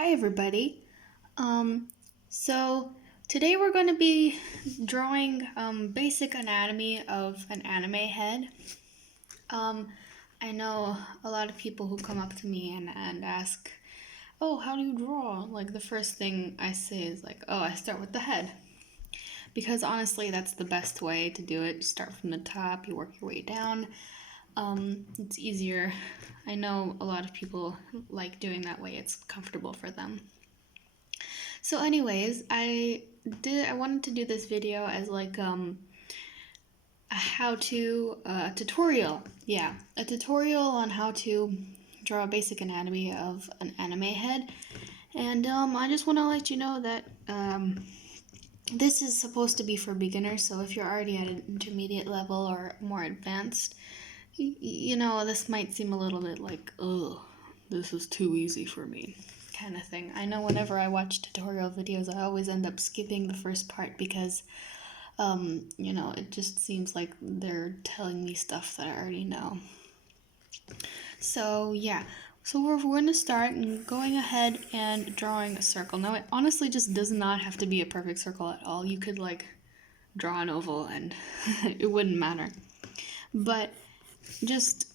Hi everybody. Um, so today we're going to be drawing basic anatomy of an anime head. Um, I know a lot of people who come up to me and ask, "Oh, how do you draw?" Like the first thing I say is like, "Oh, I start with the head." Because honestly, that's the best way to do it. You start from the top, you work your way down. It's easier. I know a lot of people like doing that way. It's comfortable for them. So anyways, I wanted to do this video as like a how-to tutorial. Yeah, a tutorial on how to draw a basic anatomy of an anime head. And I just want to let you know that this is supposed to be for beginners, so if you're already at an intermediate level or more advanced, you know, this might seem a little bit like, oh, this is too easy for me, kind of thing. I know whenever I watch tutorial videos, I always end up skipping the first part because, you know, it just seems like they're telling me stuff that I already know. So, yeah. So we're going to start going ahead and drawing a circle. Now, it honestly just does not have to be a perfect circle at all. You could, like, draw an oval and it wouldn't matter. But just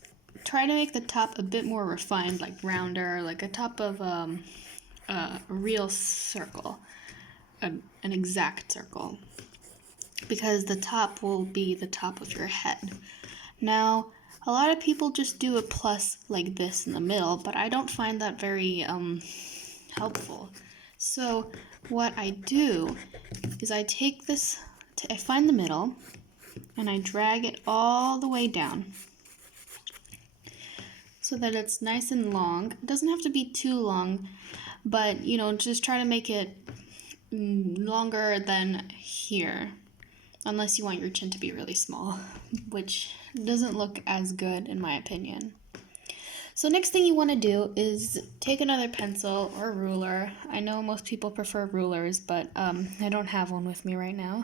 try to make the top a bit more refined, like rounder, like a top of a real circle, an exact circle, because the top will be the top of your head. Now, a lot of people just do a plus like this in the middle, but I don't find that very helpful. So what I do is I take this, I find the middle, and I drag it all the way down so that it's nice and long. It doesn't have to be too long, but you know, just try to make it longer than here, unless you want your chin to be really small, which doesn't look as good in my opinion. So next thing you want to do is take another pencil or ruler. I know most people prefer rulers, but I don't have one with me right now.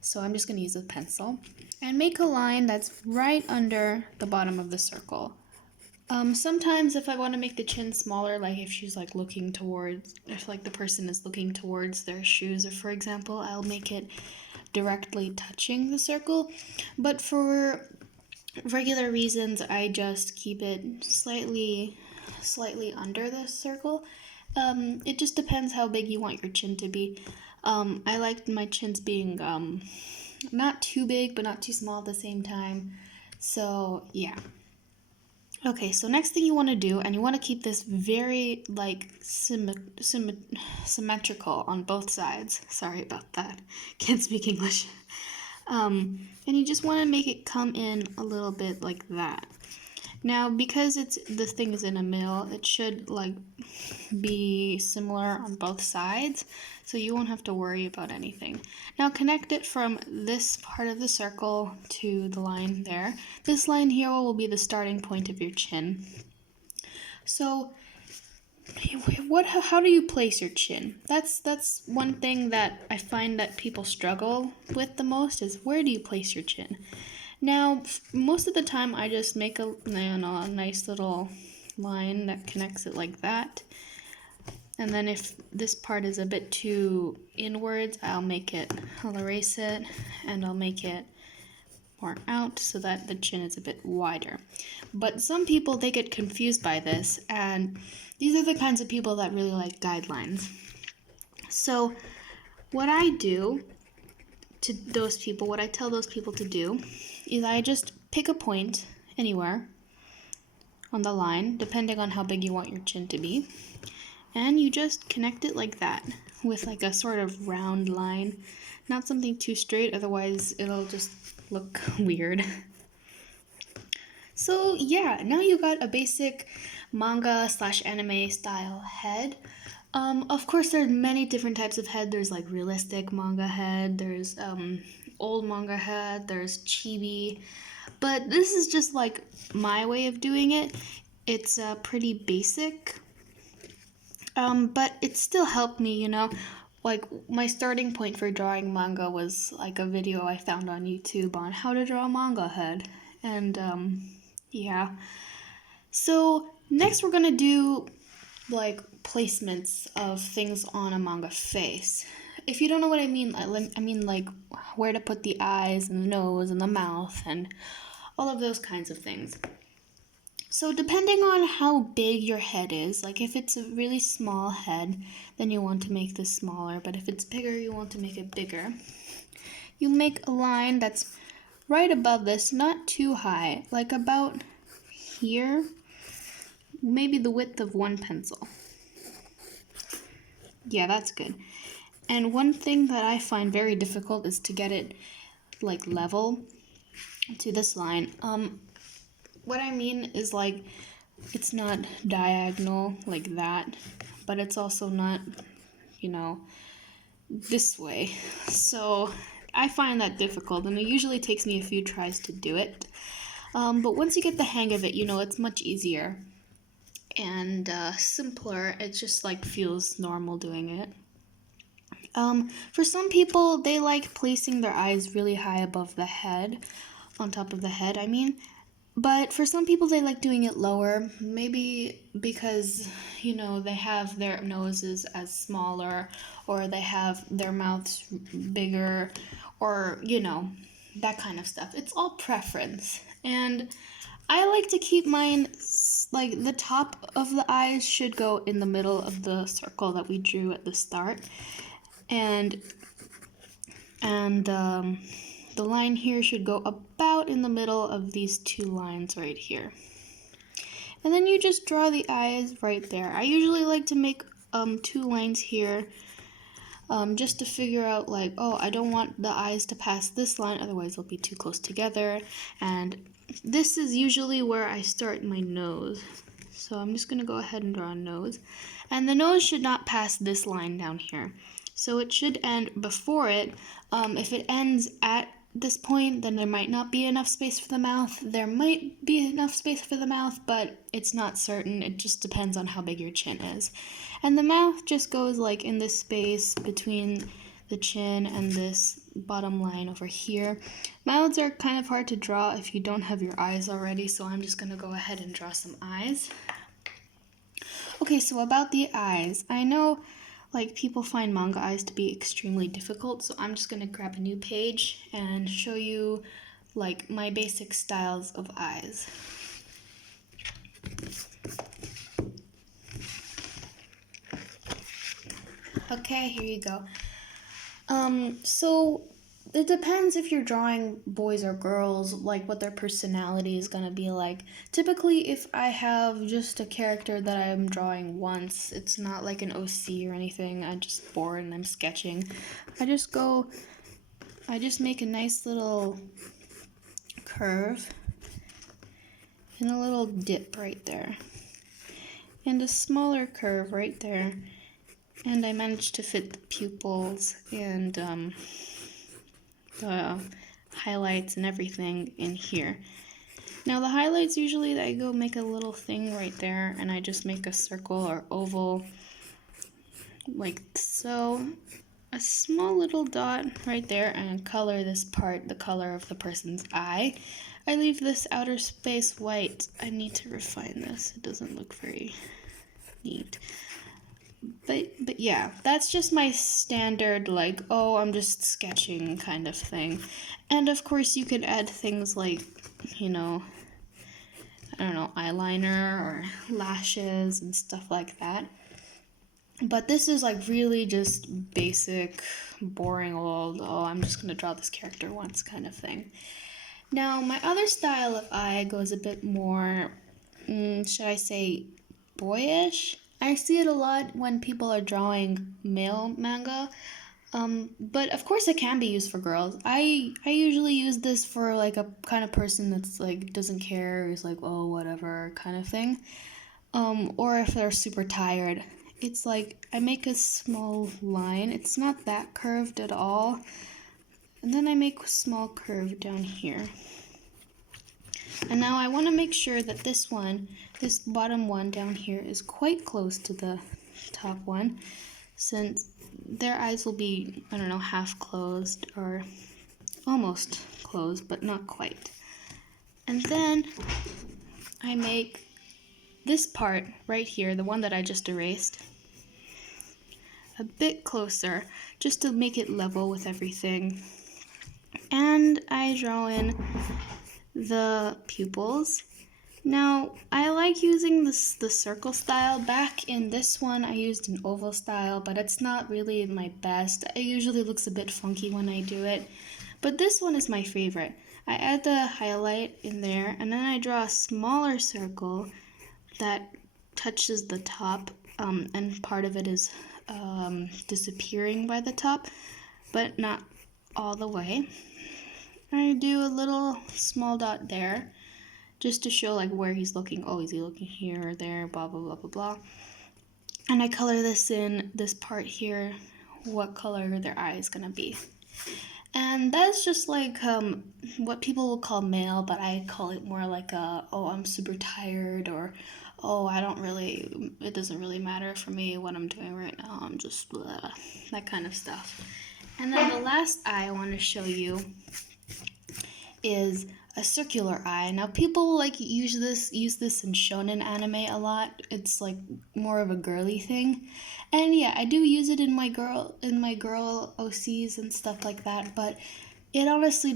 So I'm just going to use a pencil and make a line that's right under the bottom of the circle. Sometimes if I want to make the chin smaller, like if she's like looking towards, if like the person is looking towards their shoes, or for example, I'll make it directly touching the circle. But for regular reasons, I just keep it slightly under the circle. It just depends how big you want your chin to be. I like my chins being not too big, but not too small at the same time. So yeah. Okay, so next thing you want to do, and you want to keep this very like symmetrical on both sides. Sorry about that. Can't speak English. And you just want to make it come in a little bit like that. Now, because this thing is in a middle, it should like be similar on both sides, so you won't have to worry about anything. Now connect it from this part of the circle to the line there. This line here will be the starting point of your chin. So how do you place your chin? That's one thing that I find that people struggle with the most, is where do you place your chin? Now, most of the time I just make a nice little line that connects it like that. And then if this part is a bit too inwards, I'll erase it, and I'll make it more out so that the chin is a bit wider. But some people, they get confused by this, and these are the kinds of people that really like guidelines. So what I do to those people, what I tell those people to do, is I just pick a point anywhere on the line, depending on how big you want your chin to be, and you just connect it like that with like a sort of round line, not something too straight, otherwise it'll just look weird. So yeah, now you got a basic manga/anime style head. Of course, there are many different types of head. There's like realistic manga head, there's old manga head, there's chibi, but this is just like my way of doing it. It's pretty basic, but it still helped me, you know. Like my starting point for drawing manga was like a video I found on YouTube on how to draw a manga head, and yeah. So next we're gonna do like placements of things on a manga face. If you don't know what I mean like where to put the eyes and the nose and the mouth and all of those kinds of things. So depending on how big your head is, like if it's a really small head, then you want to make this smaller, but if it's bigger, you want to make it bigger. You make a line that's right above this, not too high, like about here, maybe the width of one pencil. Yeah, that's good. And one thing that I find very difficult is to get it like level to this line. What I mean is like it's not diagonal like that, but it's also not, you know, this way. So I find that difficult, and it usually takes me a few tries to do it. But once you get the hang of it, you know, it's much easier and simpler. It just like feels normal doing it. For some people, they like placing their eyes really high above the head, on top of the head, I mean. But for some people, they like doing it lower, maybe because, you know, they have their noses as smaller, or they have their mouths bigger, or, you know, that kind of stuff. It's all preference. And I like to keep mine, like, the top of the eyes should go in the middle of the circle that we drew at the start. And the line here should go about in the middle of these two lines right here. And then you just draw the eyes right there. I usually like to make two lines here just to figure out like, oh, I don't want the eyes to pass this line, otherwise they'll be too close together. And this is usually where I start my nose. So I'm just going to go ahead and draw a nose. And the nose should not pass this line down here. So it should end before it. If it ends at this point, then there might not be enough space for the mouth. There might be enough space for the mouth, but it's not certain. It just depends on how big your chin is. And the mouth just goes like in this space between the chin and this bottom line over here. Mouths are kind of hard to draw if you don't have your eyes already, so I'm just going to go ahead and draw some eyes. Okay, so about the eyes, I know like people find manga eyes to be extremely difficult, so I'm just going to grab a new page and show you like my basic styles of eyes. Okay, here you go. So it depends if you're drawing boys or girls, like what their personality is gonna be like. Typically, if I have just a character that I'm drawing once, it's not like an OC or anything, I'm just bored and I'm sketching. I just make a nice little curve and a little dip right there. And a smaller curve right there. And I managed to fit the pupils and the highlights and everything in here. Now the highlights, usually I go make a little thing right there and I just make a circle or oval like so. A small little dot right there and color this part the color of the person's eye. I leave this outer space white. I need to refine this. It doesn't look very neat. But yeah, that's just my standard, like, oh, I'm just sketching kind of thing. And of course you could add things like, you know, I don't know, eyeliner or lashes and stuff like that. But this is like really just basic, boring old, oh, I'm just going to draw this character once kind of thing. Now, my other style of eye goes a bit more, should I say, boyish? I see it a lot when people are drawing male manga, but of course it can be used for girls. I usually use this for like a kind of person that's like doesn't care, is like, oh, whatever kind of thing. Or if they're super tired. It's like I make a small line. It's not that curved at all. And then I make a small curve down here. And now I want to make sure that this bottom one down here is quite close to the top one, since their eyes will be, I don't know, half closed or almost closed, but not quite. And then I make this part right here, the one that I just erased, a bit closer just to make it level with everything. And I draw in the pupils. Now, I like using the circle style. Back in this one, I used an oval style, but it's not really my best. It usually looks a bit funky when I do it, but this one is my favorite. I add the highlight in there, and then I draw a smaller circle that touches the top, and part of it is disappearing by the top, but not all the way. I do a little small dot there, just to show like where he's looking. Oh, is he looking here or there? Blah, blah, blah, blah, blah. And I color this in, this part here, what color their eye is gonna be. And that's just like what people will call male, but I call it more like oh, I'm super tired, or oh, it doesn't really matter for me what I'm doing right now. I'm just blah, that kind of stuff. And then the last eye I want to show you is a circular eye. Now people like use this in shonen anime a lot. It's like more of a girly thing. And yeah, I do use it in my girl OCs and stuff like that, but it honestly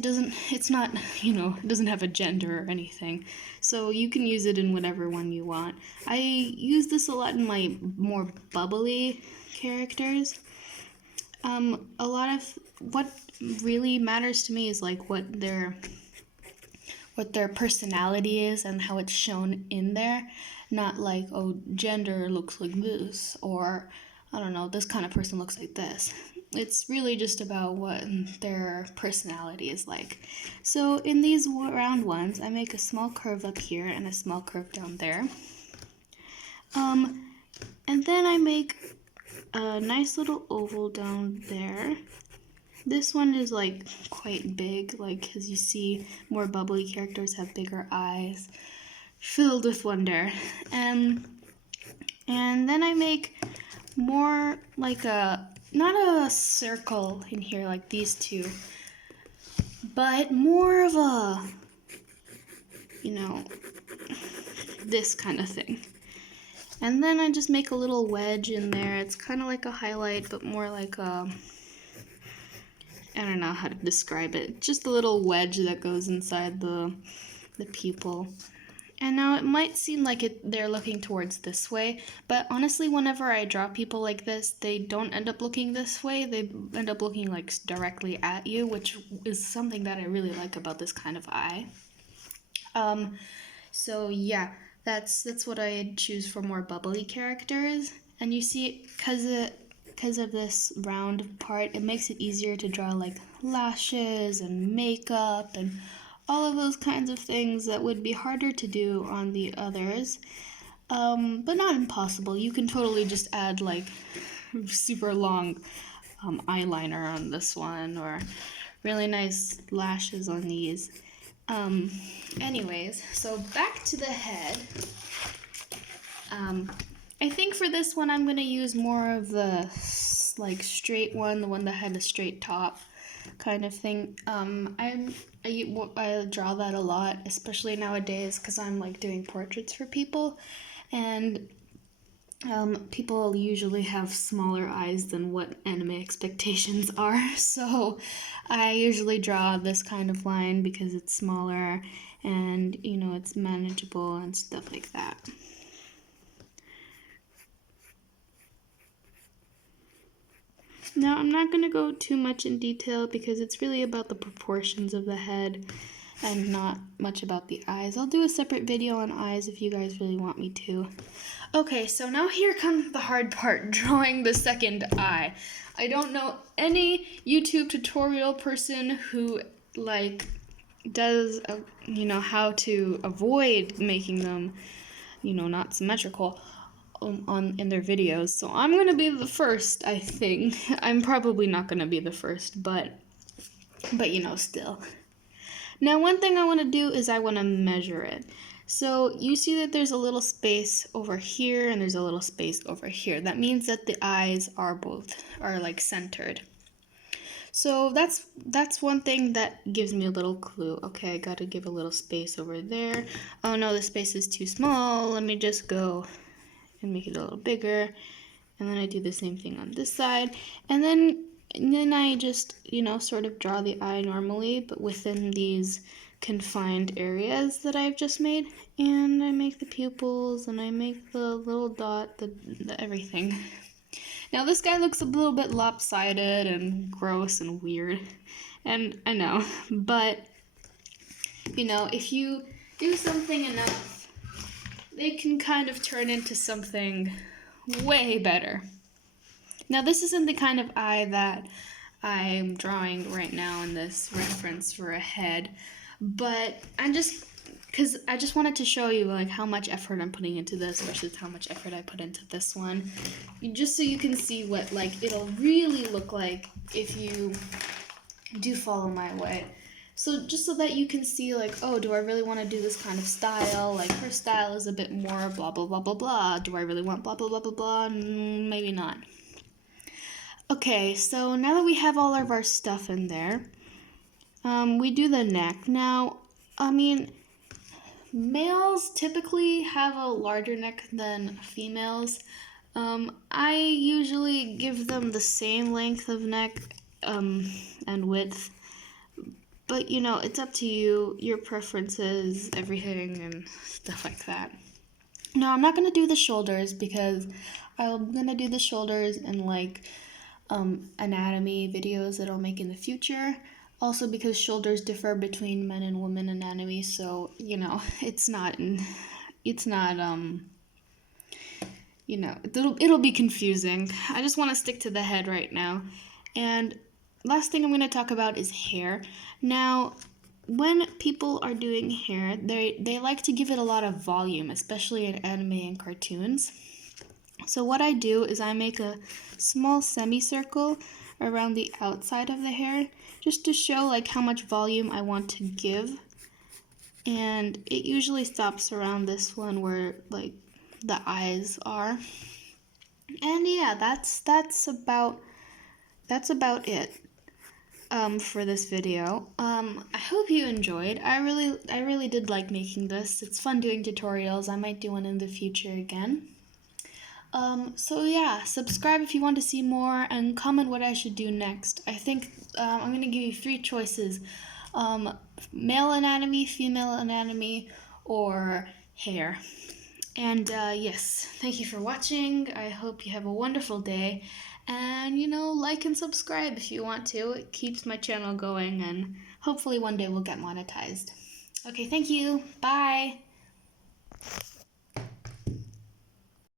it's not, it doesn't have a gender or anything. So you can use it in whatever one you want. I use this a lot in my more bubbly characters. A lot of what really matters to me is like what their personality is and how it's shown in there, not like, oh, gender looks like this, or I don't know, this kind of person looks like this. It's really just about what their personality is like. So in these round ones, I make a small curve up here and a small curve down there. And then I make a nice little oval down there. This one is like quite big, like as you see, more bubbly characters have bigger eyes, filled with wonder. And then I make more like not a circle in here like these two, but more of a, this kind of thing. And then I just make a little wedge in there. It's kind of like a highlight, but more like I don't know how to describe it. Just a little wedge that goes inside the pupil. And now it might seem like they're looking towards this way, but honestly, whenever I draw people like this, they don't end up looking this way. They end up looking like directly at you, which is something that I really like about this kind of eye. So yeah, that's what I choose for more bubbly characters. And you see, because of this round part, it makes it easier to draw like lashes and makeup and all of those kinds of things that would be harder to do on the others, but not impossible. You can totally just add like super long eyeliner on this one, or really nice lashes on these. Anyways, so back to the head. I think for this one I'm going to use more of the like straight one, the one that had a straight top kind of thing. I draw that a lot, especially nowadays, because I'm like doing portraits for people, and people usually have smaller eyes than what anime expectations are, so I usually draw this kind of line because it's smaller and it's manageable and stuff like that. Now, I'm not going to go too much in detail because it's really about the proportions of the head and not much about the eyes. I'll do a separate video on eyes if you guys really want me to. Okay, so now here comes the hard part, drawing the second eye. I don't know any YouTube tutorial person who does how to avoid making them not symmetrical in their videos, so I'm gonna be the first. I think I'm probably not gonna be the first, but still. Now, one thing I want to do is I want to measure it. So you see that there's a little space over here and there's a little space over here. That means that the eyes are like centered. So that's one thing that gives me a little clue. Okay, I gotta give a little space over there. Oh no, the space is too small. Let me just go and make it a little bigger. and then I do the same thing on this side, and then I just, sort of draw the eye normally, but within these confined areas that I've just made, and I make the pupils, and I make the little dot, the everything. Now this guy looks a little bit lopsided and gross and weird, and I know, but, if you do something enough, they can kind of turn into something way better. Now this isn't the kind of eye that I'm drawing right now in this reference for a head, but because I just wanted to show you like how much effort I'm putting into this versus how much effort I put into this one, just so you can see what like it'll really look like if you do follow my way. So just so that you can see like, oh, do I really want to do this kind of style? Like her style is a bit more blah blah blah blah blah. Do I really want blah blah blah blah blah? Maybe not. Okay, so now that we have all of our stuff in there, we do the neck. Now, males typically have a larger neck than females. I usually give them the same length of neck and width, but it's up to you, your preferences, everything, and stuff like that. Now, I'm not going to do the shoulders because I'm going to do the shoulders in like anatomy videos that I'll make in the future. Also because shoulders differ between men and women anatomy, so it'll be confusing. I just want to stick to the head right now. And last thing I'm going to talk about is hair. Now, when people are doing hair, they like to give it a lot of volume, especially in anime and cartoons. So what I do is I make a small semicircle around the outside of the hair just to show like how much volume I want to give. And it usually stops around this one where like the eyes are. And yeah, that's about it for this video. I hope you enjoyed. I really did like making this. It's fun doing tutorials. I might do one in the future again. So yeah, subscribe if you want to see more, and comment what I should do next. I think I'm going to give you 3 choices. Male anatomy, female anatomy, or hair. And yes, thank you for watching. I hope you have a wonderful day. And, like and subscribe if you want to. It keeps my channel going, and hopefully one day we'll get monetized. Okay, thank you. Bye.